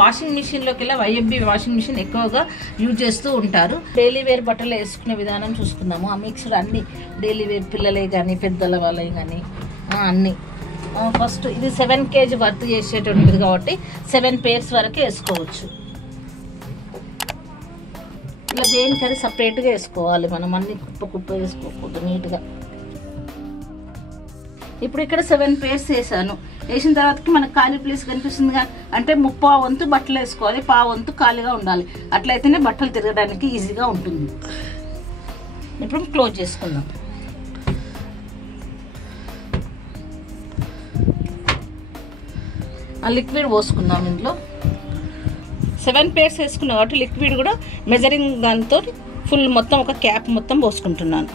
Washing machine లోకి IFB washing machine ఎక్కువగా use చేస్తూ ఉంటారు. డైలీ వేర్ బట్టలు వేసుకునే విధానం చూసుకుందాము. ఆ మిక్స్డ్ అన్ని డైలీ వేర్ పిల్లలే కానీ పెద్దల వాళ్ళవి కానీ అన్ని. ఫస్ట్ ఇది 7 kg వర్త్ చేసేటువంటిది కాబట్టి 7 pairs వరకు వేసుకోవచ్చు. ఇలా దేనికది సపరేట్గా వేసుకోవాలి మనం, అన్ని కుప్ప వేసుకోకూడదు నీట్గా. ఇప్పుడు ఇక్కడ 7 pairs వేసాను. వేసిన తర్వాతకి మనకు ఖాళీ ప్లేస్ కనిపిస్తుందిగా, అంటే 3/4 వంతు బట్టలు వేసుకోవాలి, 1/4 వంతు ఖాళీగా ఉండాలి. అట్లయితేనే బట్టలు తిరగడానికి ఈజీగా ఉంటుంది. ఇప్పుడు క్లోజ్ చేసుకుందాం. ఆ లిక్విడ్ పోసుకుందాం. ఇందులో 7 pairs వేసుకున్నాం కాబట్టి లిక్విడ్ కూడా మెజరింగ్ దాంతో ఫుల్ మొత్తం ఒక క్యాప్ మొత్తం పోసుకుంటున్నాను.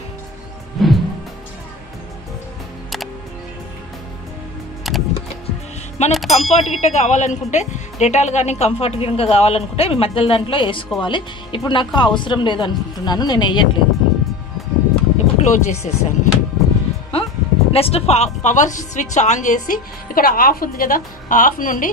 మనకు కంఫర్ట్ గిట్ట కావాలనుకుంటే డెటాల్ కానీ కంఫర్ట్ గిట్ట కావాలనుకుంటే మధ్యలో దాంట్లో వేసుకోవాలి. ఇప్పుడు నాకు అవసరం లేదు అనుకుంటున్నాను, నేను వేయట్లేదు. ఇప్పుడు క్లోజ్ చేసేసాను. నెక్స్ట్ పవర్ స్విచ్ ఆన్ చేసి ఇక్కడ ఆఫ్ ఉంది కదా, ఆఫ్ నుండి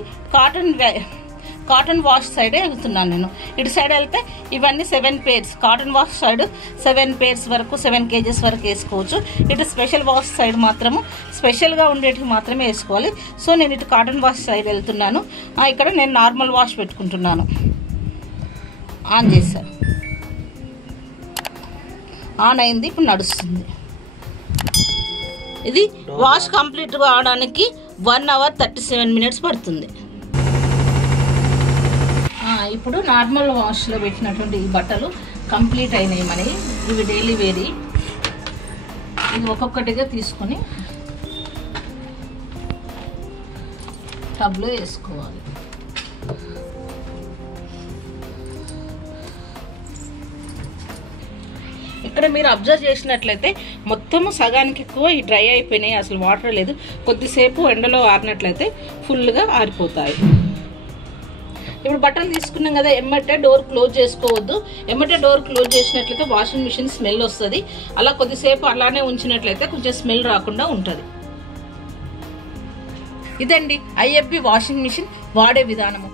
కాటన్ వాష్ సైడే వెళ్తున్నాను నేను. ఇటు సైడ్ వెళ్తే ఇవన్నీ 7 pairs, cotton wash side 7 pairs వరకు 7 kgs వరకు వేసుకోవచ్చు. ఇటు స్పెషల్ వాష్ సైడ్ మాత్రము స్పెషల్గా ఉండేటివి మాత్రమే వేసుకోవాలి. సో నేను ఇటు కాటన్ వాష్ సైడ్ వెళ్తున్నాను. ఇక్కడ నేను నార్మల్ వాష్ పెట్టుకుంటున్నాను. ఆన్ చేశాను, ఆన్ అయింది. ఇప్పుడు నడుస్తుంది. ఇది వాష్ కంప్లీట్ కావడానికి 1 hour 37 minutes పడుతుంది. ఇప్పుడు నార్మల్ వాష్లో పెట్టినటువంటి ఈ బట్టలు కంప్లీట్ అయినాయి మనవి. ఇవి డైలీ వేరీ. ఇది ఒక్కొక్కటిగా తీసుకొని టబ్లో వేసుకోవాలి. ఇక్కడ మీరు అబ్జర్వ్ చేసినట్లయితే మొత్తము సగానికి ఎక్కువ ఈ డ్రై అయిపోయినాయి, అసలు వాటర్ లేదు. కొద్దిసేపు ఎండలో ఆరినట్లయితే ఫుల్గా ఆరిపోతాయి. ఇప్పుడు బట్టలు తీసుకున్నాం కదా, ఎమ్మటే డోర్ క్లోజ్ చేసుకోవద్దు. ఎమ్మటే డోర్ క్లోజ్ చేసినట్లయితే వాషింగ్ మిషన్ స్మెల్ వస్తుంది. అలా కొద్దిసేపు అలానే ఉంచినట్లయితే కొంచెం స్మెల్ రాకుండా ఉంటుంది. ఇదండి IFB వాషింగ్ మిషన్ వాడే విధానము.